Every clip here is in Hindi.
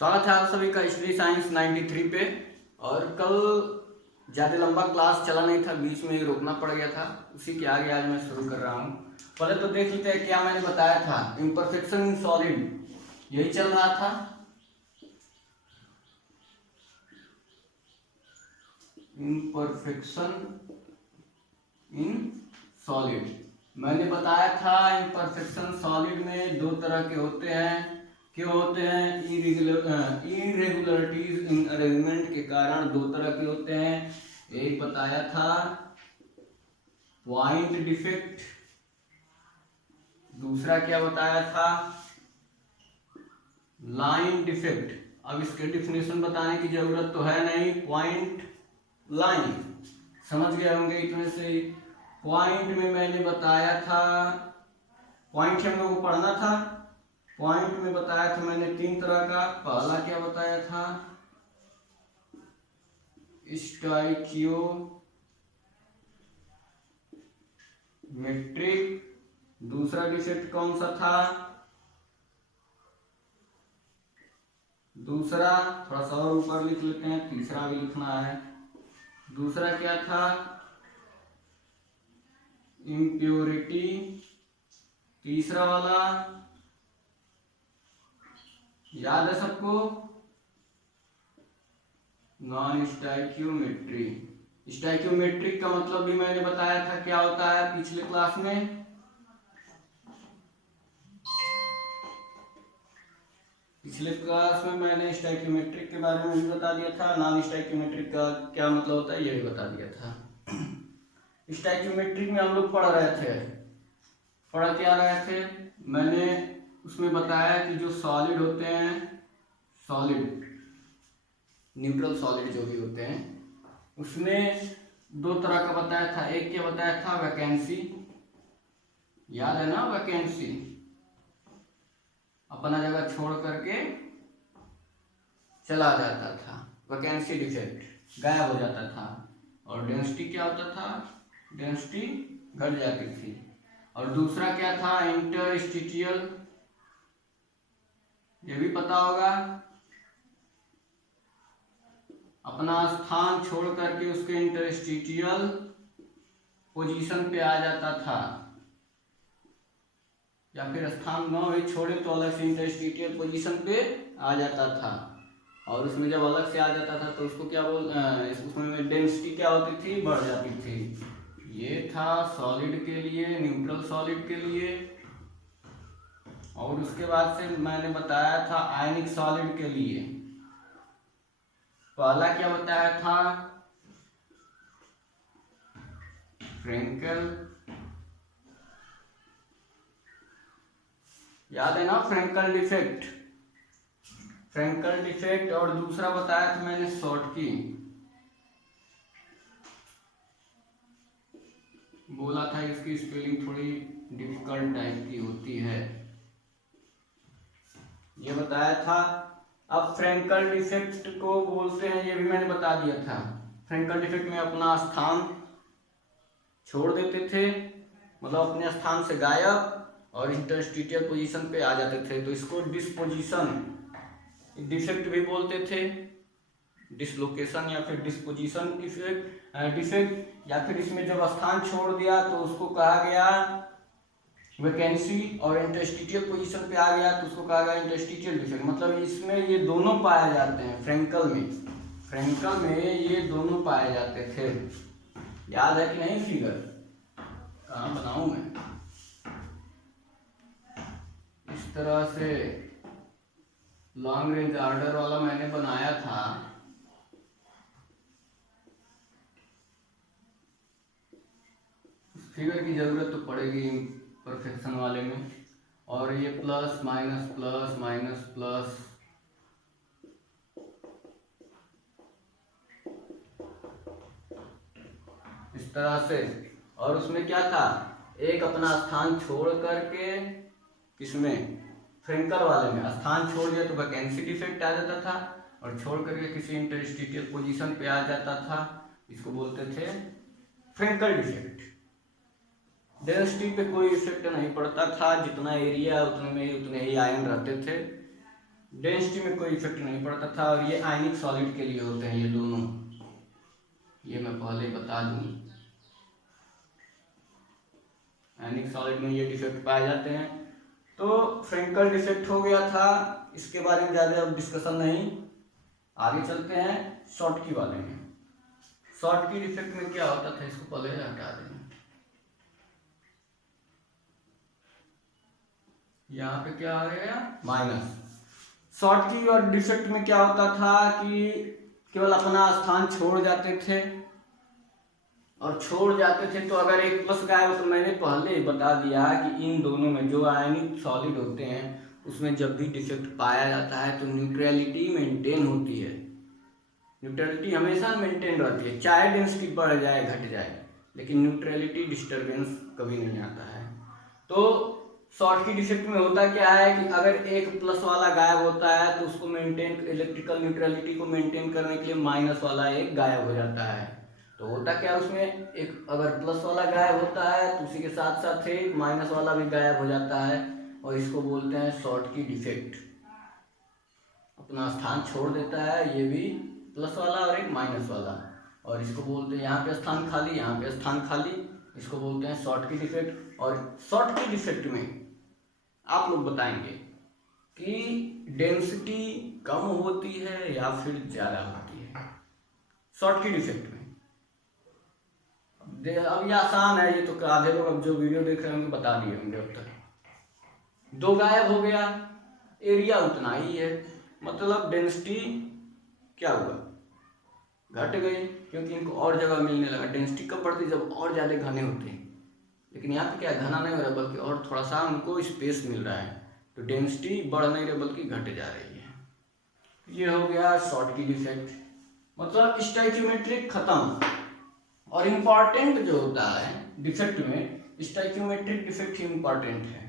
स्वागत है आप सभी का हिस्ट्री साइंस 93 पे। और कल ज़्यादा लंबा क्लास चला नहीं था, बीच में ही रोकना पड़ गया था। उसी के आगे आज मैं शुरू कर रहा हूँ। पहले तो देख लेते हैं क्या मैंने बताया था। इम्परफेक्शन इन सॉलिड यही चल रहा था। इम्परफेक्शन इन सॉलिड मैंने बताया था। इम्परफेक्शन सॉलिड में दो तरह के होते हैं। क्यों होते हैं? इरेगुलरिटीज इन अरेंजमेंट के कारण दो तरह के होते हैं। एक बताया था पॉइंट डिफेक्ट, दूसरा क्या बताया था? Line defect. अब इसके डिफिनेशन बताने की जरूरत तो है नहीं। पॉइंट लाइन समझ गए होंगे इतने से। पॉइंट में मैंने बताया था, पॉइंट हम लोगों को पढ़ना था। पॉइंट में बताया था मैंने तीन तरह का। पहला क्या बताया था? स्टाइकियोमेट्रिक। दूसरा डिफेक्ट कौन सा था? दूसरा थोड़ा सा और ऊपर लिख लेते हैं, तीसरा भी लिखना है। दूसरा क्या था? इम्प्योरिटी। तीसरा वाला याद है सबको? Non stoichiometry. स्टाइकियोमेट्रिक का मतलब भी मैंने बताया था क्या होता है पिछले क्लास में। पिछले क्लास में मैंने स्टाइकियोमेट्रिक के बारे में भी बता दिया था। नॉन स्टाइकियोमेट्रिक का क्या मतलब होता है ये भी बता दिया था। स्टाइकियोमेट्रिक में हम लोग पढ़ क्या रहे थे? मैंने उसमें बताया कि जो सॉलिड होते हैं, सॉलिड न्यूट्रल सॉलिड जो भी होते हैं, उसमें दो तरह का बताया था। एक क्या बताया था? वैकेंसी। याद है ना? वैकेंसी अपना जगह छोड़ करके चला जाता था, वैकेंसी डिफेक्ट, गायब हो जाता था। और डेंसिटी क्या होता था? डेंसिटी घट जाती थी। और दूसरा क्या था? इंटरस्टिशियल। ये भी पता होगा। अपना स्थान छोड़ करके उसके इंटरस्टिशियल पोजीशन पे आ जाता था, या फिर स्थान न भी छोड़े तो अलग से इंटरस्टिशियल पोजीशन पे आ जाता था। और उसमें जब अलग से आ जाता था तो उसको क्या उसमें डेंसिटी क्या होती थी? बढ़ जाती थी। ये था सॉलिड के लिए, न्यूट्रल सॉलिड के लिए। और उसके बाद से मैंने बताया था आयनिक सॉलिड के लिए। पहला क्या बताया था? फ्रेंकेल। याद है ना? Frenkel defect. Frenkel defect. और दूसरा बताया था मैंने शॉर्टकी। बोला था इसकी स्पेलिंग थोड़ी डिफिकल्ट टाइप की होती है, ये बताया था। अब फ्रेंकल डिफेक्ट को बोलते हैं, ये भी मैंने बता दिया था। फ्रेंकल डिफेक्ट में अपना स्थान छोड़ देते थे, मतलब अपने स्थान से गायब और इंटरस्टिशियल पोजीशन पे आ जाते थे, तो इसको डिस्पोजिशन डिफेक्ट भी बोलते थे। डिसलोकेशन या फिर डिस्पोजिशन डिफेक्ट, या फिर इसमें जब स्थान छोड़ दिया तो उसको कहा गया वैकेंसी, और इंटरस्टिशियल पोजीशन पे आ गया तो उसको कहा गया इंटरस्टिशियल डिफेक्ट। मतलब इसमें ये दोनों पाए जाते हैं। फ्रेंकल में ये दोनों पाए जाते थे। याद है कि नहीं? फिगर कहाँ बनाऊं मैं? इस तरह से लॉन्ग रेंज ऑर्डर वाला मैंने बनाया था। फिगर की जरूरत तो पड़ेगी परफेक्शन वाले में। और ये plus minus plus minus plus, इस तरह से। और उसमें क्या था? एक अपना स्थान छोड़ करके, किसमें? फ्रेंकल वाले में स्थान छोड़ दिया तो वैकेंसी डिफेक्ट आ जाता था, और छोड़ करके किसी इंटरस्टिशियल पोजीशन पे आ जाता था, इसको बोलते थे फ्रेंकल डिफेक्ट। डेंसिटी पे कोई इफेक्ट नहीं पड़ता था, जितना एरिया उतने में उतने ही आयन रहते थे। डेंसिटी में कोई इफेक्ट नहीं पड़ता था। और ये आयनिक सॉलिड के लिए होते हैं ये दोनों, ये मैं पहले ही बता दूं। आयनिक सॉलिड में ये डिफेक्ट पाए जाते हैं। तो फ्रेंकल डिफेक्ट हो गया था, इसके बारे में ज़्यादा अब डिस्कशन नहीं। आगे चलते हैं शॉर्टकी वाले में। शॉर्टकी डिफेक्ट में क्या होता था, इसको पहले हटा दें। यहाँ पे क्या आ गया, माइनस। शॉर्टकी और डिफेक्ट में क्या होता था कि केवल अपना स्थान छोड़ जाते थे, और छोड़ जाते थे तो अगर एक प्लस गायब, तो मैंने पहले ही बता दिया कि इन दोनों में जो आयनिक सॉलिड होते हैं उसमें जब भी डिफेक्ट पाया जाता है तो न्यूट्रलिटी मेंटेन होती है। न्यूट्रलिटी हमेशा मेंटेन रहती है, चाहे डेंसिटी बढ़ जाए घट जाए, लेकिन न्यूट्रलिटी डिस्टर्बेंस कभी नहीं आता है। तो शॉर्टकी डिफेक्ट में होता क्या है कि अगर एक प्लस वाला गायब होता है तो उसको मेंटेन, इलेक्ट्रिकल न्यूट्रलिटी को मेंटेन करने के लिए माइनस वाला एक गायब हो जाता है। तो होता क्या, उसमें एक अगर प्लस वाला गायब होता है तो उसी के साथ साथ एक माइनस वाला भी गायब हो जाता है, और इसको बोलते हैं शॉर्टकी डिफेक्ट। अपना स्थान छोड़ देता है, ये भी प्लस वाला और एक माइनस वाला, और इसको बोलते हैं यहाँ पे स्थान खाली, यहाँ पे स्थान खाली, इसको बोलते हैं शॉर्टकी डिफेक्ट। और शॉर्टकी डिफेक्ट में आप लोग बताएंगे कि डेंसिटी कम होती है या फिर ज्यादा होती है शॉर्टकी डिफेक्ट में। अब ये आसान है, ये तो आधे लोग अब जो वीडियो देख रहे होंगे बता दिए होंगे अब तक। दो गायब हो गया, एरिया उतना ही है, मतलब डेंसिटी क्या हुआ, घट गई, क्योंकि इनको और जगह मिलने लगा। डेंसिटी कब बढ़ती, जब और ज्यादा घने होते हैं, लेकिन यहाँ पे क्या घना नहीं हो रहा बल्कि और थोड़ा सा उनको स्पेस मिल रहा है, तो डेंसिटी बढ़ नहीं रही बल्कि घट जा रही है। ये हो गया शॉर्टकी डिफेक्ट, मतलब स्टोइकियोमेट्रिक खत्म। और इम्पॉर्टेंट जो होता है डिफेक्ट में, स्टोइकियोमेट्रिक डिफेक्ट इम्पॉर्टेंट है,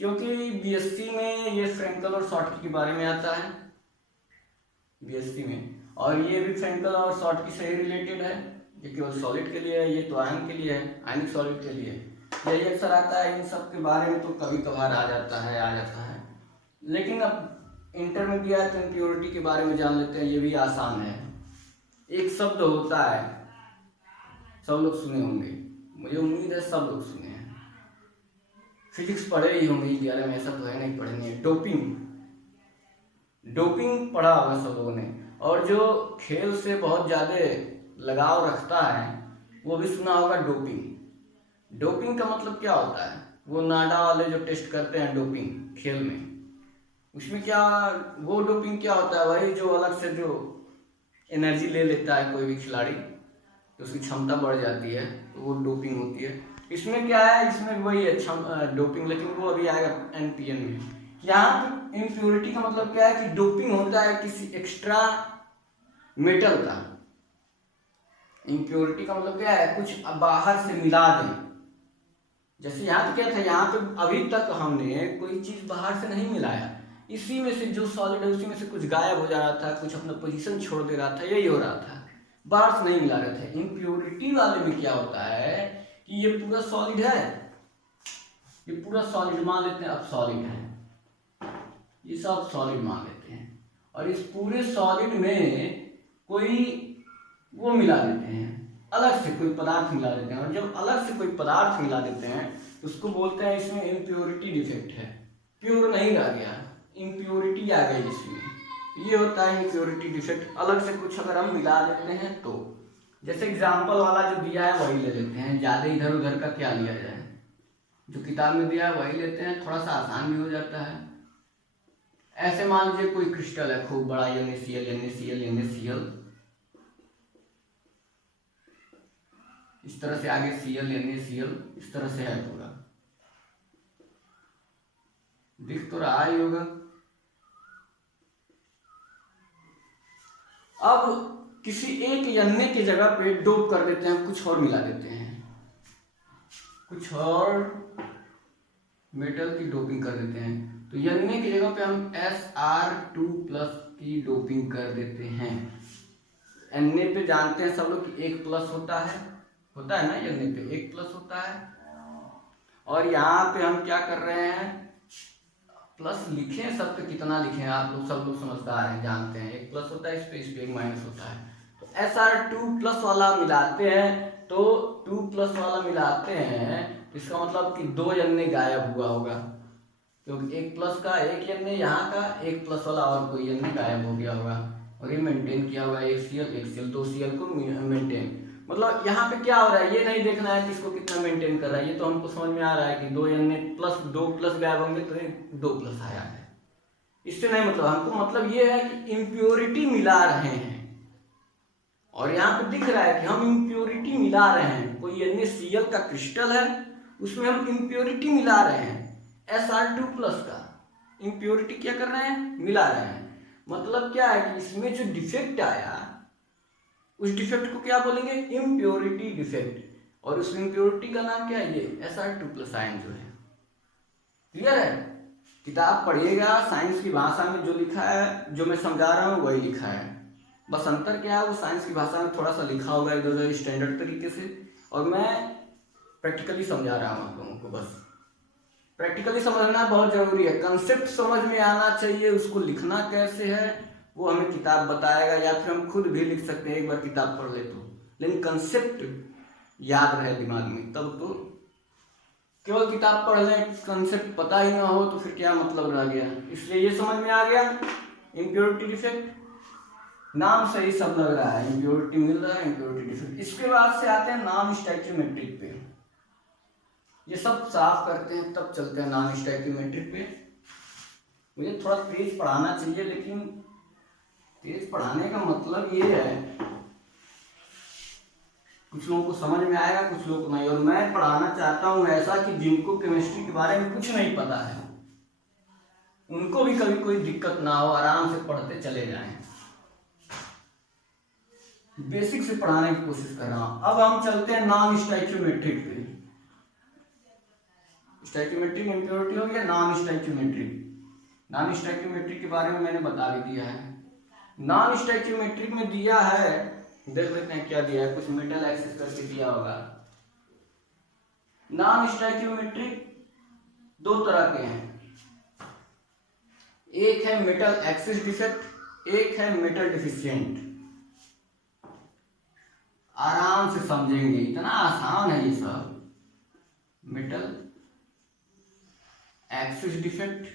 क्योंकि बीएससी में ये फ्रेंकल और शॉर्टकी के बारे में आता है बीएससी में, और ये भी फ्रेंकल और शॉर्टकी से ही रिलेटेड है। ये केवल सॉलिड के लिए है, ये तो आयन के लिए है, आयनिक सॉलिड के लिए यही अक्सर आता है। इन सब के बारे में तो कभी कभार आ जाता है, लेकिन अब इंटर में दिया है तो इम्प्योरिटी के बारे में जान लेते हैं, ये भी आसान है। एक शब्द होता है, सब लोग सुने होंगे, मुझे उम्मीद है सब लोग सुने हैं, फिजिक्स पढ़े ही होंगे विद्यालय में, ऐसा तो है नहीं पढ़े नहीं है। डोपिंग, डोपिंग पढ़ा होगा सब लोगों ने, और जो खेल से बहुत ज्यादा लगाव रखता है वो भी सुना होगा डोपिंग। डोपिंग का मतलब क्या होता है, वो नाडा वाले जो टेस्ट करते हैं डोपिंग खेल में, उसमें क्या, वो डोपिंग क्या होता है, वही जो अलग से जो एनर्जी ले लेता है कोई भी खिलाड़ी, तो उसकी क्षमता बढ़ जाती है, तो वो डोपिंग होती है। इसमें क्या है, इसमें वही है डोपिंग, लेकिन वो अभी आएगा एनपीएन में। यहाँ पे इम्प्योरिटी का मतलब क्या है कि डोपिंग होता है किसी एक्स्ट्रा मेटल का। इम्प्योरिटी का मतलब क्या है, कुछ बाहर से मिला दें। जैसे यहाँ पे क्या था, यहाँ पे अभी तक हमने कोई चीज बाहर से नहीं मिलाया, इसी में से जो सॉलिड है उसी में से कुछ गायब हो जा रहा था, कुछ अपना पोजीशन छोड़ दे रहा था, यही हो रहा था, बाहर से नहीं मिला रहे थे। इम्प्योरिटी वाले में क्या होता है कि ये पूरा सॉलिड है, ये पूरा सॉलिड मान लेते हैं, अब सॉलिड है, ये सब सॉलिड मान लेते हैं, और इस पूरे सॉलिड में कोई वो मिला देते हैं, अलग से कोई पदार्थ मिला देते हैं, और जब अलग से कोई पदार्थ मिला देते हैं तो उसको बोलते हैं इसमें इम्प्योरिटी डिफेक्ट है। प्योर नहीं रह गया, इम्प्योरिटी आ गई इसमें, ये होता है इम्प्योरिटी डिफेक्ट। अलग से कुछ अगर हम मिला देते हैं तो, जैसे एग्जाम्पल वाला जो दिया है वही ले लेते हैं, ज्यादा इधर उधर का क्या लिया जाए, जो किताब में दिया है वही लेते हैं, थोड़ा सा आसान भी हो जाता है। ऐसे मान लीजिए कोई क्रिस्टल है खूब बड़ा, NaCl, इस तरह से आगे Cl, NaCl, इस तरह से है पूरा, दिख तो रहा ही होगा। अब किसी एक Na की जगह पे डोप कर देते हैं, कुछ और मिला देते हैं, कुछ और मेटल की डोपिंग कर देते हैं, तो Na की जगह पे हम Sr2+ की डोपिंग कर देते हैं। Na पे जानते हैं सब लोग कि 1+ होता है ना, Na पे 1+ होता है, और यहाँ पे हम क्या कर रहे हैं, प्लस लिखें शब्द कितना लिखें, आप लोग सब लोग समझदार हैं, जानते हैं एक प्लस होता है इस पे एक माइनस होता है। तो SR2 प्लस वाला मिलाते हैं, तो 2 प्लस वाला मिलाते हैं, इसका मतलब कि 2 अन्य गायब हुआ होगा, क्योंकि एक प्लस का एक अन्य यहाँ का, एक प्लस वाला और कोई अन्य गायब हो गया होगा, और ये मेंटेन किया होगा एक CL 2 CL को मेंटेन। मतलब यहाँ पे क्या हो रहा है ये नहीं देखना है कि इसको कितना मेंटेन कर रहा है, ये तो हमको समझ में आ रहा है कि 2 अन्य प्लस 2 प्लस गायब होंगे तो 2 प्लस आया है। इससे नहीं मतलब, हमको मतलब ये है कि इम्प्योरिटी मिला रहे हैं, और यहाँ पे दिख रहा है कि हम इम्प्योरिटी मिला रहे हैं, कोई अन्य Cl का क्रिस्टल है उसमें हम इम्प्योरिटी मिला रहे हैं, SR2 प्लस का इम्प्योरिटी क्या कर रहे हैं, मिला रहे हैं। मतलब क्या है कि इसमें जो डिफेक्ट आया उस डिफेक्ट को क्या बोलेंगे, इम्प्योरिटी डिफेक्ट, और उस इम्प्योरिटी का नाम क्या है, ये SR2 प्लस आयन जो है। क्लियर है? किताब पढ़िएगा, साइंस की भाषा में जो लिखा है, जो मैं समझा रहा हूँ वही लिखा है, बस अंतर क्या है वो साइंस की भाषा में थोड़ा सा लिखा होगा इधर उधर स्टैंडर्ड तरीके से, और मैं प्रैक्टिकली समझा रहा हूँ आप लोगों को। बस प्रैक्टिकली समझना बहुत जरूरी है, कंसेप्ट समझ में आना चाहिए, उसको लिखना कैसे है वो हमें किताब बताएगा, या फिर हम खुद भी लिख सकते हैं एक बार किताब पढ़ ले तो, लेकिन कंसेप्ट याद रहे दिमाग में तब तो। केवल किताब पढ़ लें कंसेप्ट पता ही ना हो तो फिर क्या मतलब रह गया। इसलिए ये समझ में आ गया इम्प्योरिटी डिफेक्ट, नाम से ही सब लग रहा है इम्प्योरिटी मिल रहा है, इम्प्योरिटी डिफेक्ट। इसके बाद से आते हैं नॉन स्टैइकियोमेट्रिक पे, ये सब साफ करते हैं तब चलते हैं नॉन स्टैइकियोमेट्रिक पे। मुझे थोड़ा तेज पढ़ाना चाहिए, लेकिन तेज पढ़ाने का मतलब ये है कुछ लोगों को समझ में आएगा कुछ लोगों को नहीं, और मैं पढ़ाना चाहता हूँ ऐसा कि जिनको केमिस्ट्री के बारे में कुछ नहीं पता है उनको भी कभी कोई दिक्कत ना हो, आराम से पढ़ते चले जाएं। बेसिक से पढ़ाने की कोशिश कर रहा हूं। अब हम चलते हैं नॉन स्टैइकियोमेट्रिक पे। स्टैइकियोमेट्रिक इम्प्योरिटी हो गया, नॉन स्टैइकियोमेट्रिक। नॉन स्टैइकियोमेट्रिक के बारे में मैंने बता भी दिया है। नॉन स्टैइकियोमेट्रिक में दिया है, देख लेते हैं क्या दिया है, कुछ मेटल एक्सिस करके दिया होगा। नॉन स्टैइकियोमेट्रिक दो तरह के हैं, एक है मेटल एक्सिस डिफेक्ट, एक है मेटल डिफिशिएंट। आराम से समझेंगे, इतना आसान है ये सब। मेटल एक्सिस डिफेक्ट,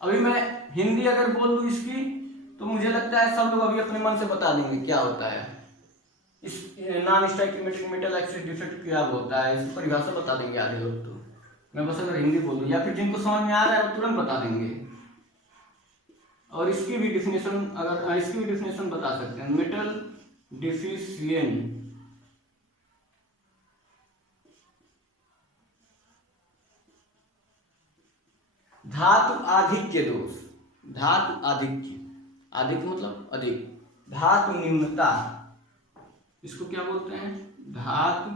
अभी मैं हिंदी अगर बोल दूं इसकी तो मुझे लगता है सब लोग अभी अपने मन से बता देंगे क्या होता है। इस नॉन स्टैइकियोमेट्रिक मेटल एक्सिस डिफेक्ट क्या होता है, इसकी परिभाषा बता देंगे आधे लोग तो। मैं बस अगर हिंदी बोल दूं, या फिर जिनको समझ में आ रहा है वो तुरंत बता देंगे। और इसकी भी डिफिनेशन, अगर इसकी भी डिफिनेशन बता सकते हैं, मेटल डिफिशिएंट धातु आधिक्य दोष। धातु आधिक्य, आधिक्य मतलब अधिक, धातु निम्नता, इसको क्या बोलते हैं, धातु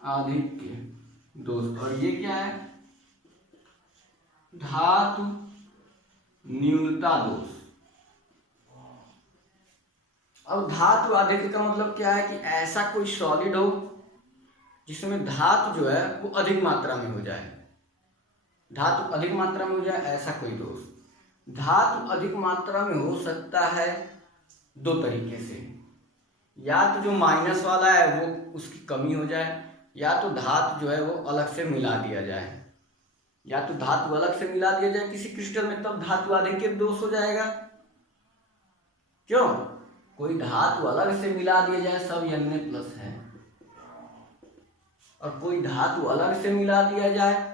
आधिक्य दोष। और ये क्या है, धातु न्यूनता दोष। अब धातु आधिक्य का मतलब क्या है कि ऐसा कोई सॉलिड हो जिसमें धातु जो है वो अधिक मात्रा में हो जाए, धातु अधिक मात्रा में हो जाए, ऐसा कोई दोष। धातु अधिक मात्रा में हो सकता है दो तरीके से, या तो जो माइनस वाला है वो उसकी कमी हो जाए, या तो धातु जो है वो अलग से मिला दिया जाए, या तो धातु अलग से मिला दिया जाए किसी क्रिस्टल में, तब धातु आधिक्य दोष हो जाएगा। क्यों, कोई धातु अलग से मिला दिया जाए, सब Na+ है, और कोई धातु अलग से मिला दिया जाए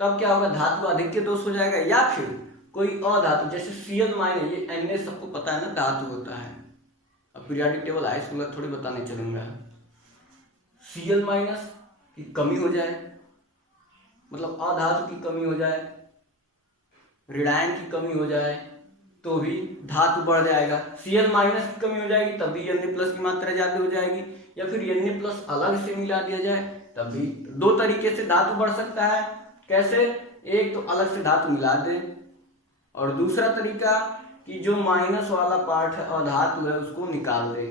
तब क्या होगा, धातु आधिक्य दोष हो जाएगा। या फिर कोई अधातु जैसे Cl-, ये Na सबको पता है ना धातु होता है, अब पीरियोडिक टेबल हाई स्कूल थोड़ी बताने चलूंगा। Cl- की कमी हो जाए, मतलब अधातु की कमी हो जाए, ऋणायन की कमी हो जाए तो भी धातु बढ़ जाएगा। Cl- की कमी हो जाएगी तब भी Na+ की मात्रा ज्यादा हो जाएगी, या फिर Na+ अलग से मिला दिया जाए तब भी। दो तरीके से धातु बढ़ सकता है, कैसे, एक तो अलग से धातु मिला दे, और दूसरा तरीका कि जो माइनस वाला पार्ट है अधातु है उसको निकाल दे।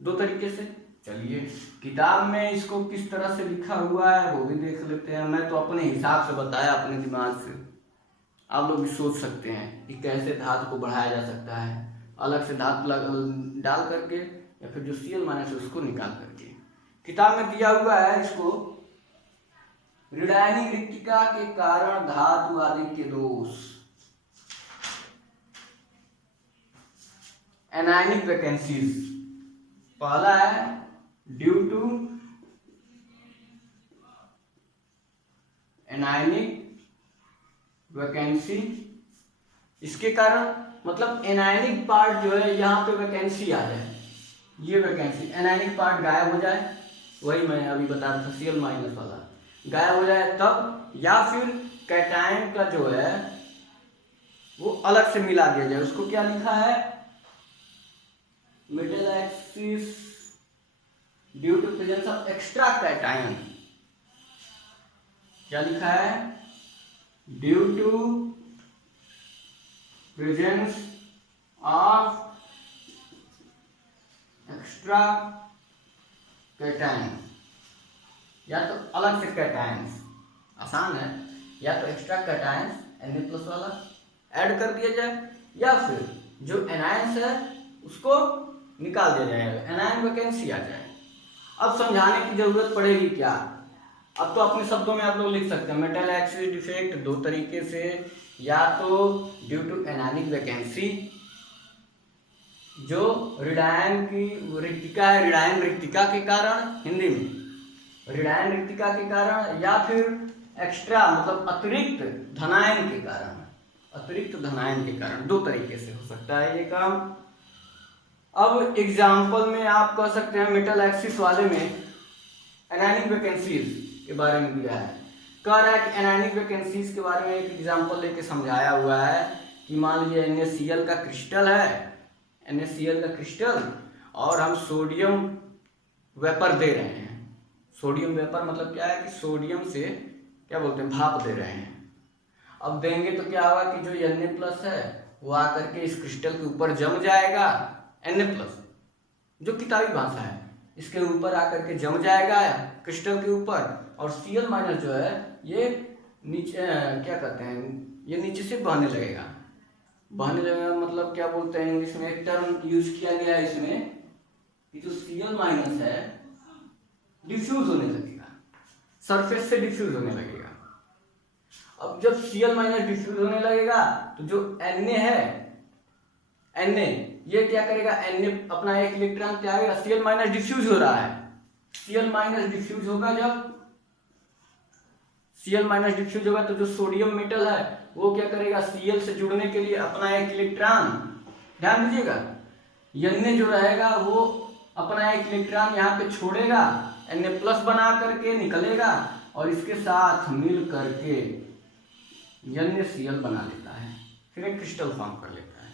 दो तरीके से चलिए किताब में इसको किस तरह से लिखा हुआ है वो भी देख लेते हैं। मैं तो अपने हिसाब से बताया, अपने दिमाग से, आप लोग भी सोच सकते हैं कि कैसे धातु को बढ़ाया जा सकता है, अलग से धातु डाल करके या फिर जो Cl- है उसको निकाल करके। किताब में दिया हुआ है इसको, ऋणायनिक रिक्तिका के कारण धातु आदि के दोष, एनायनिक वैकेंसीज। पहला है ड्यू टू एनायनिक वैकेंसी, इसके कारण मतलब एनायनिक पार्ट जो है यहाँ पे वैकेंसी आ जाए, ये वैकेंसी एनायनिक पार्ट गायब हो जाए, वही मैं अभी बता रहा था Cl- वाला गायब हो जाए तब, या फिर कैटायन का जो है वो अलग से मिला दिया जाए। उसको क्या लिखा है, metal excess due to presence of extra cation, क्या लिखा है, due to presence of extra cation, या तो अलग से कैटायन, आसान है, या तो एक्स्ट्रा कैटायन Na+ वाला ऐड कर दिया जाए, या फिर जो एनायंस है उसको निकाल दिया जाएगा, एनायन वैकेंसी आ जाए। अब समझाने की जरूरत पड़ेगी क्या, अब तो अपने शब्दों में आप लोग लिख सकते हैं मेटल एक्सिस डिफेक्ट दो तरीके से, या तो ड्यू टू एनायनिक वैकेंसी, जो ऋणायन की रिक्तिका है, ऋणायन रिक्तिका के कारण, हिंदी में ऋणायन रिक्तिका के कारण, या फिर एक्स्ट्रा मतलब अतिरिक्त धनायन के कारण, अतिरिक्त धनायन के कारण, दो तरीके से हो सकता है ये काम। अब एग्जाम्पल में आप कह सकते हैं मेटल एक्सिस वाले में एनायनिक वैकेंसीज के बारे में दिया है, कह रहा है कि एनायनिक वैकेंसीज के बारे में एक एग्जाम्पल लेके समझाया हुआ है कि मान लीजिए NaCl का क्रिस्टल है, NaCl का क्रिस्टल, और हम सोडियम वेपर दे रहे हैं। सोडियम वेपर मतलब क्या है कि सोडियम से क्या बोलते हैं, भाप दे रहे हैं। अब देंगे तो क्या होगा कि जो Na+ है वो आकर के इस क्रिस्टल के ऊपर जम जाएगा, Na+, जो किताबी भाषा है, इसके ऊपर आकर के जम जाएगा क्रिस्टल के ऊपर, और Cl- जो है ये नीचे क्या कहते हैं, ये नीचे से बहने लगेगा। बहने लगेगा मतलब क्या बोलते हैं, इंग्लिश में एक टर्म यूज किया गया है इसमें कि जो Cl- है डिफ्यूज होने लगेगा, सरफेस से डिफ्यूज होने लगेगा। अब जब Cl- डिफ्यूज होने लगेगा तो जो Na है, Na ये क्या करेगा, Na अपना एक इलेक्ट्रॉन त्यागेगा, Cl- डिफ्यूज हो रहा है, Cl- डिफ्यूज होगा, जब Cl- डिफ्यूज होगा तो जो सोडियम मेटल है वो क्या करेगा, Cl से जुड़ने के लिए अपना एक इलेक्ट्रॉन, ध्यान दीजिएगा, Na जो रहेगा वो अपना एक इलेक्ट्रॉन यहाँ पे छोड़ेगा, Na+ बना करके निकलेगा और इसके साथ मिल करके NaCl बना लेता है, फिर एक क्रिस्टल फॉर्म कर लेता है।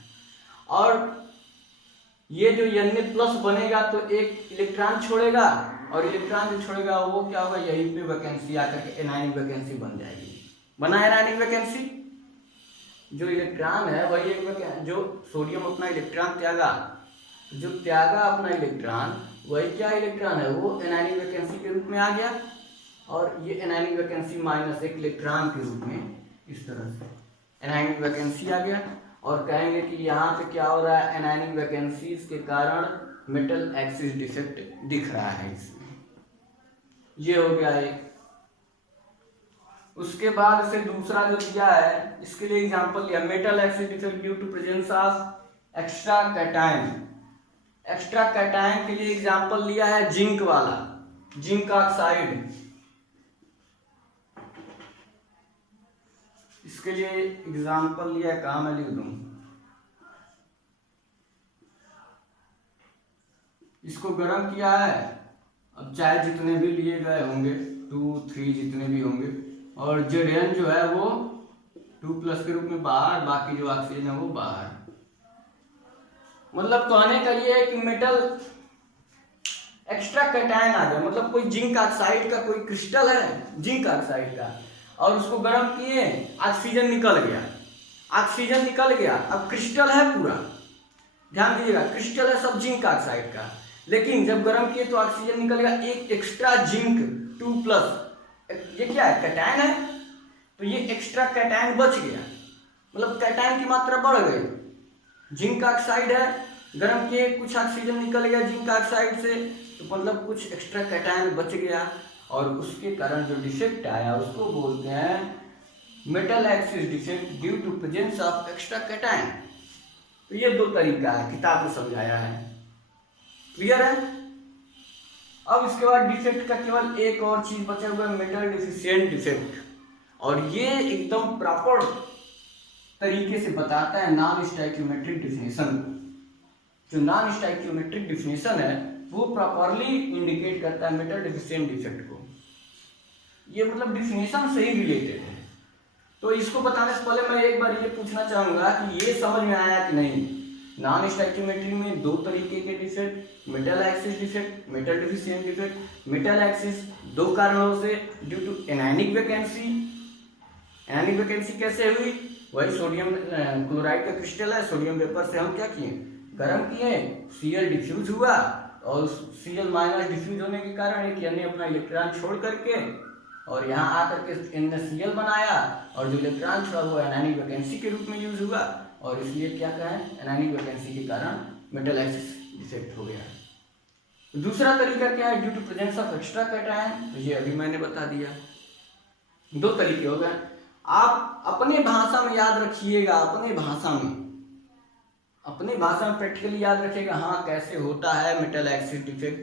और ये जो Na+ बनेगा तो एक इलेक्ट्रॉन छोड़ेगा, और इलेक्ट्रॉन जो छोड़ेगा वो क्या होगा, यहीं पे वैकेंसी आकर के एनायनिक वैकेंसी बन जाएगी। बना एनायनिक वैकेंसी, जो इलेक्ट्रॉन है वही एक, जो सोडियम अपना इलेक्ट्रॉन त्यागा, जो त्यागा अपना इलेक्ट्रॉन वही क्या इलेक्ट्रॉन है, वो एनायनिक वैकेंसी के रूप में आ गया, और ये एनायनिक वैकेंसी माइनस एक इलेक्ट्रॉन के रूप में इस तरह से एनायनिक वैकेंसी आ गया। और कहेंगे कि यहाँ पे क्या हो रहा है, एनायनिक वैकेंसीज के कारण मेटल एक्सिस डिफेक्ट दिख रहा है इसमें, ये हो गया एक। उसके बाद से दूसरा जो दिया है, इसके लिए एग्जांपल लिया, metal excess defect due to presence of extra cation. Extra cation के लिए एग्जांपल लिया है जिंक वाला, जिंक ऑक्साइड। इसके लिए एग्जांपल लिया, कहाँ मैं लिख दूं, इसको गर्म किया है, अब चाहे जितने भी लिए गए होंगे 2, 3 जितने भी होंगे, और Zn जो है वो 2+ के रूप में बाहर, बाकी जो ऑक्सीजन है वो बाहर। मतलब कहने का ये है कि मेटल एक्स्ट्रा कैटायन आ गया, मतलब कोई जिंक ऑक्साइड का कोई क्रिस्टल है जिंक ऑक्साइड का, और उसको गर्म किए, ऑक्सीजन निकल गया, ऑक्सीजन निकल गया, अब क्रिस्टल है पूरा, ध्यान दीजिएगा क्रिस्टल है सब जिंक ऑक्साइड का, लेकिन जब गर्म किए तो ऑक्सीजन निकल गया, एक एक्स्ट्रा जिंक 2+, ये क्या है, कैटायन है, तो ये एक्स्ट्रा कैटायन बच गया, मतलब कैटायन की मात्रा बढ़ गई। जिंक ऑक्साइड है, गर्म किए कुछ ऑक्सीजन निकल गया जिंक ऑक्साइड से, तो मतलब कुछ एक्स्ट्रा कैटायन बच गया, और उसके कारण जो डिफेक्ट आया उसको बोलते हैं metal excess defect due to presence of extra cation. तो ये दो तरीका है, किताब में समझाया है, क्लियर है। अब इसके बाद डिफेक्ट का केवल एक और चीज बचा हुआ है, मेटल डिफिशिएंट डिफेक्ट, और ये एकदम प्रॉपर तरीके से बताता है नॉन स्टोइकियोमेट्रिक डिफिनेशन को। जो नॉन स्टोइकियोमेट्रिक डिफिनेशन है वो प्रॉपरली इंडिकेट करता है मेटल डिफिशिएंट डिफेक्ट को, ये मतलब डिफिनेशन से ही रिलेटेड है। तो इसको बताने से पहले मैं एक बार ये पूछना चाहूंगा कि ये समझ में आया कि नहीं, नॉन स्टोइकियोमेट्री में दो तरीके के defect, metal excess defect, metal deficient defect. Metal excess दो कारणों से, due to anionic vacancy. Anionic vacancy कैसे हुई, वही सोडियम क्लोराइड का क्रिस्टल है, सोडियम वेपर से हम क्या किए, गर्म किए, Cl डिफ्यूज हुआ, और Cl माइनस डिफ्यूज होने के कारण एक यानी अपना इलेक्ट्रॉन छोड़ करके और यहाँ आकर के NaCl बनाया, और जो इलेक्ट्रॉन छोड़ा वो एनायनिक वैकेंसी के रूप में यूज हुआ, और इसलिए क्या कहें, एनायनिक वैकेंसी के कारण मेटल एक्सिस डिफेक्ट हो गया। दूसरा तरीका क्या है, due to presence of extra cation, तो ये अभी मैंने बता दिया। दो तरीके हो गए, आप अपने भाषा में याद रखिएगा, अपने भाषा में प्रैक्टिकली याद रखिएगा, हाँ कैसे होता है मेटल एक्सिस डिफेक्ट,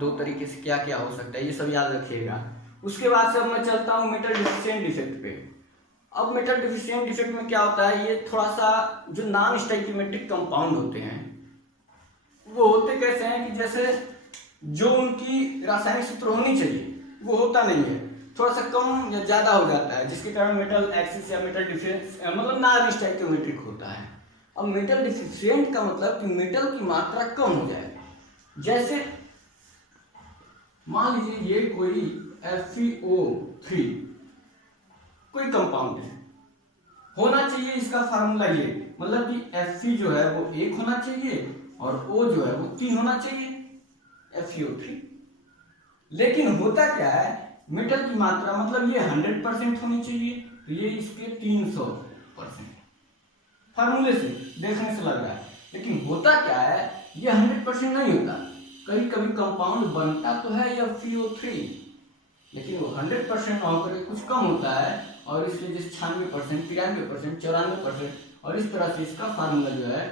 दो तरीके से क्या क्या हो सकता है, ये सब याद रखिएगा। उसके बाद से अब मैं चलता हूँ मेटल डिफिशिएंट डिफेक्ट पे। अब मेटल डिफिशिएंट डिफेक्ट में क्या होता है, ये थोड़ा सा जो नॉन स्टोइकियोमेट्रिक कंपाउंड होते हैं वो होते कैसे हैं कि जैसे जो उनकी रासायनिक सूत्र होनी चाहिए वो होता नहीं है, थोड़ा सा कम या ज्यादा हो जाता है, जिसके कारण मेटल एक्सिस या मेटल डिफिशिएंट मतलब नॉन स्टोइकियोमेट्रिक होता है। अब मेटल डिफिशिएंट का मतलब कि मेटल की मात्रा कम हो जाए, जैसे मान लीजिए ये कोई FeO3 कोई कंपाउंड है, होना चाहिए इसका फार्मूला ये, मतलब कि Fe जो है वो 1 होना चाहिए और O जो है वो 3 होना चाहिए, FeO3। लेकिन होता क्या है, मेटल की मात्रा मतलब ये 100% होनी चाहिए, तो ये इसके 300%, फार्मूले से देखने से लग रहा है। लेकिन होता क्या है, ये 100% नहीं होता, कभी कभी कंपाउंड बनता तो है FeO3, लेकिन वो 100% होकर कुछ कम होता है, और इसलिए जैसे 96%, 93%, 94%, और इस तरह से इसका फार्मूला जो है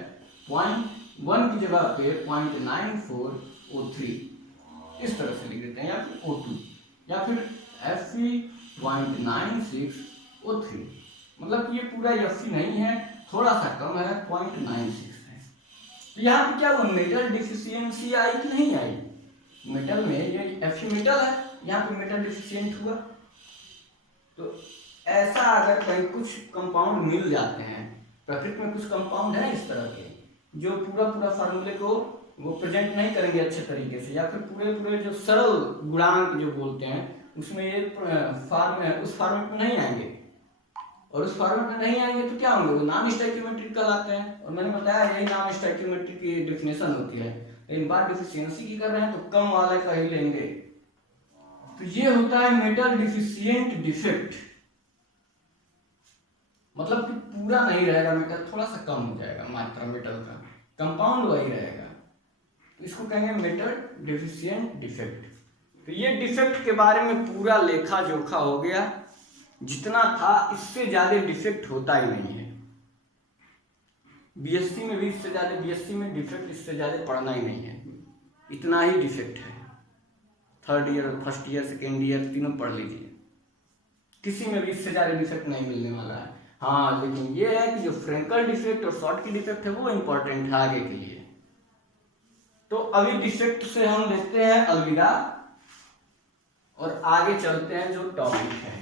0.1 की जगह पे 0.94O3 इस तरह से लिख देते हैं, या फिर O2, या फिर Fe 0.96O3, मतलब ये पूरा Fe नहीं है, थोड़ा सा कम है, 0.96 है। तो यहाँ पे क्या हुआ, मेटल डिफिशियंसी आई कि नहीं आई, मेटल में ये Fe मेटल है, यहाँ पे मेटल डिफिशिएंट हुआ। तो ऐसा अगर कहीं कुछ कंपाउंड मिल जाते हैं, प्रकृति में कुछ कंपाउंड है इस तरह के जो पूरा फार्मूले को वो प्रेजेंट नहीं करेंगे अच्छे तरीके से, या फिर पूरे जो सरल गुणांक जो बोलते हैं उसमें ये उस फॉर्मेट में नहीं आएंगे, और उस फॉर्मेट में नहीं आएंगे तो क्या होंगे, वो नॉन स्टोइकियोमेट्रिक कहलाते हैं। और मैंने बताया यही नॉन स्टोइकियोमेट्रिक की डेफिनेशन होती है, लेकिन बात डिफिशियंसी की कर रहे हैं तो कम वाले का ही लेंगे। तो ये होता है मेटल डिफिशिएंट डिफेक्ट, मतलब कि पूरा नहीं रहेगा मेटल, थोड़ा सा कम हो जाएगा मात्रा मेटल का, कंपाउंड वही रहेगा, तो इसको कहेंगे मेटल डिफिशिएंट डिफेक्ट। तो ये डिफेक्ट के बारे में पूरा लेखा जोखा हो गया, जितना था इससे ज्यादा डिफेक्ट होता ही नहीं है। बीएससी में भी इससे ज्यादा, बीएससी में डिफेक्ट इससे ज्यादा पढ़ना ही नहीं है, इतना ही डिफेक्ट है। 3rd year, 1st year, 2nd year तीनों पढ़ लीजिए, किसी में भी इससे ज्यादा डिफेक्ट नहीं मिलने वाला है। हाँ लेकिन ये है कि जो फ्रेंकल डिफेक्ट और शॉर्ट की डिफेक्ट है वो इंपॉर्टेंट है आगे के लिए। तो अभी डिफेक्ट से हम देखते हैं अलविदा, और आगे चलते हैं जो टॉपिक है।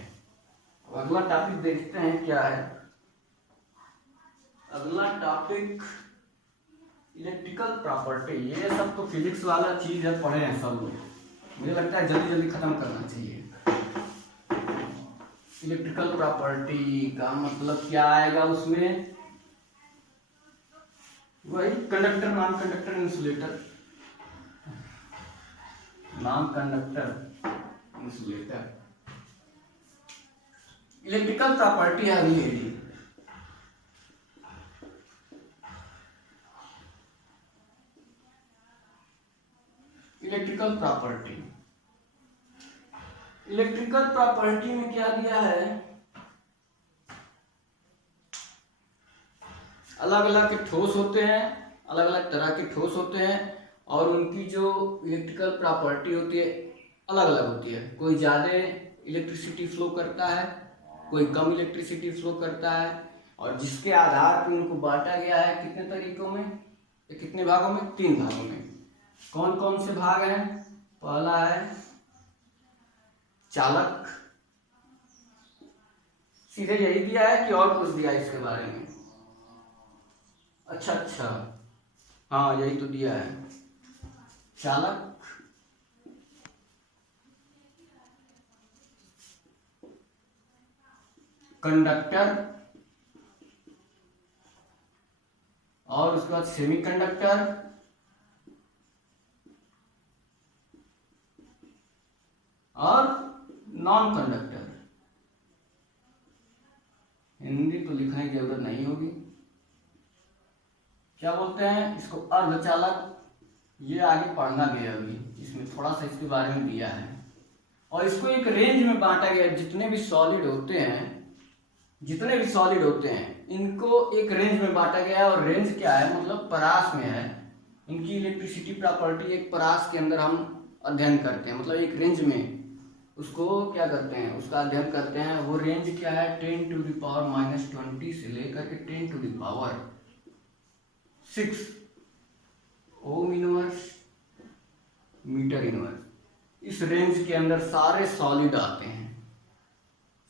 अगला टॉपिक देखते हैं क्या है। अगला टॉपिक इलेक्ट्रिकल प्रॉपर्टी, ये सब तो फिजिक्स वाला चीज है, पढ़े हैं सब लोग, मुझे लगता है जल्दी जल्दी खत्म करना चाहिए। इलेक्ट्रिकल प्रॉपर्टी का मतलब क्या आएगा, उसमें वही conductor, non conductor, insulator, non conductor insulator. Electrical property अभी ले ली। इलेक्ट्रिकल प्रॉपर्टी, इलेक्ट्रिकल प्रॉपर्टी में क्या दिया है, अलग अलग के ठोस होते हैं, अलग अलग तरह के ठोस होते हैं और उनकी जो इलेक्ट्रिकल प्रॉपर्टी होती है अलग अलग होती है। कोई ज़्यादा इलेक्ट्रिसिटी फ्लो करता है, कोई कम इलेक्ट्रिसिटी फ्लो करता है, और जिसके आधार पर उनको बांटा गया है कितने तरीकों में, कितने भागों में, 3 भागों में। कौन कौन से भाग हैं? पहला है चालक, सीधे यही दिया है कि और कुछ दिया है इसके बारे में? अच्छा, हाँ यही तो दिया है, चालक, कंडक्टर और उसके बाद सेमीकंडक्टर और नॉन कंडक्टर। हिंदी तो लिखने की जरूरत नहीं होगी। क्या बोलते हैं इसको? अर्धचालक। ये आगे पढ़ना गया अभी, इसमें थोड़ा सा इसके बारे में दिया है। और इसको एक रेंज में बांटा गया, जितने भी सॉलिड होते हैं, जितने भी सॉलिड होते हैं इनको एक रेंज में बांटा गया है। और रेंज क्या है? मतलब परास में है। इनकी इलेक्ट्रिसिटी प्रॉपर्टी एक परास के अंदर हम अध्ययन करते हैं, मतलब एक रेंज में उसको क्या करते हैं, उसका अध्ययन करते हैं। वो रेंज क्या है? 10⁻⁻20 से लेकर के 10⁻6 ओम इनवर्स मीटर इनवर्स। इस रेंज के अंदर सारे सॉलिड आते हैं,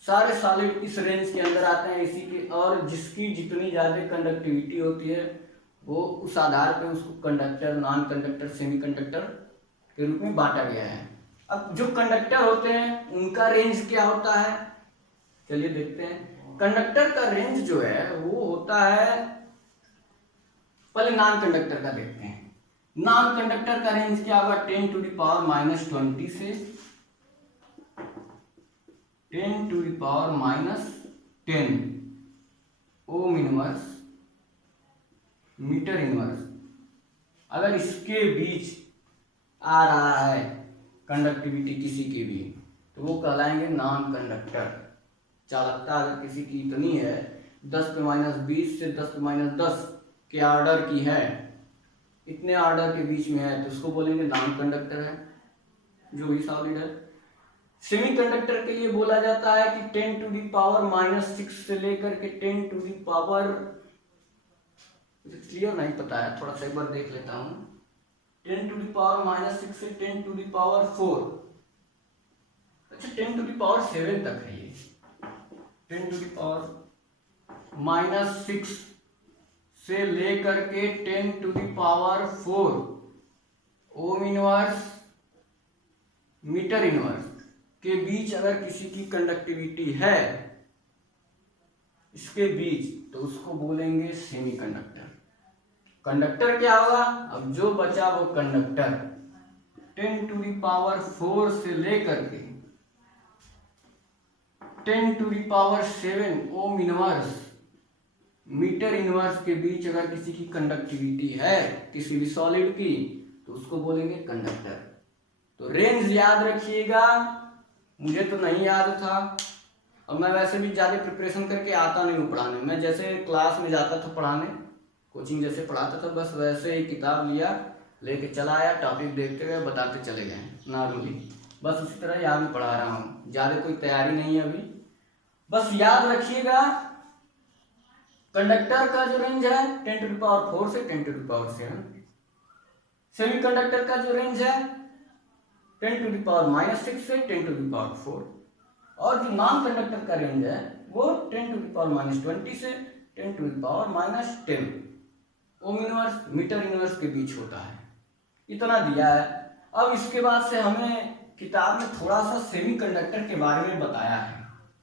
सारे सॉलिड इस रेंज के अंदर आते हैं इसी के। और जिसकी जितनी ज़्यादा कंडक्टिविटी होती है वो उस आधार पे उसको conductor, non conductor, semi conductor के रूप में बांटा गया है। अब जो कंडक्टर होते हैं उनका रेंज क्या होता है, चलिए देखते हैं। कंडक्टर का रेंज जो है वो होता है, पहले नॉन कंडक्टर का देखते हैं। नॉन कंडक्टर का रेंज क्या होगा? 10⁻⁻20 से 10⁻10 ओम इनवर्स मीटर इनवर्स। अगर इसके बीच आ रहा है कंडक्टिविटी किसी की भी, तो वो कहलाएंगे नॉन कंडक्टर। चालकता अगर किसी की इतनी है 10⁻20 से 10⁻10 के ऑर्डर की है, इतने ऑर्डर के बीच में है, तो उसको बोलेंगे नॉन कंडक्टर है, जो भी सॉलिड है। सेमी कंडक्टर के लिए बोला जाता है कि 10⁻6 से लेकर के 10⁻, क्लियर नहीं पता है, थोड़ा सा एक बार देख लेता हूँ। 10⁻6 से 10⁻4, अच्छा 10⁻7 तक है ये। 10⁻6 से लेकर के 10⁻4 ओम इनवर्स मीटर इनवर्स के बीच अगर किसी की कंडक्टिविटी है इसके बीच, तो उसको बोलेंगे सेमी कंडक्टर। कंडक्टर क्या होगा? अब जो बचा वो कंडक्टर 10⁻4 से लेकर के 10⁻7 ओम इनवर्स मीटर इनवर्स के बीच अगर किसी की कंडक्टिविटी है किसी भी सॉलिड की, तो उसको बोलेंगे कंडक्टर। तो रेंज याद रखिएगा, मुझे तो नहीं याद था और मैं वैसे भी ज़्यादा प्रिपरेशन करके आता नहीं हूँ पढ़ाने। मैं जैसे क्लास में जाता था पढ़ाने, कोचिंग जैसे पढ़ाता था, बस वैसे ही किताब लिया, लेके चला आया, टॉपिक देखते गए, बताते चले गए नॉर्मली, बस उसी तरह यहाँ भी पढ़ा रहा हूँ। ज़्यादा कोई तैयारी नहीं है अभी। बस याद रखिएगा कंडक्टर का जो रेंज है 10⁻4 से 10⁻7, सेमी कंडक्टर का जो रेंज है 10⁻6 से 10⁻4, और जो नॉन कंडक्टर का रेंज है वो 10⁻20 से 10⁻10 ओम इनवर्स मीटर इनवर्स के बीच होता है। इतना दिया है। अब इसके बाद से हमें किताब में थोड़ा सा सेमी कंडक्टर के बारे में बताया है।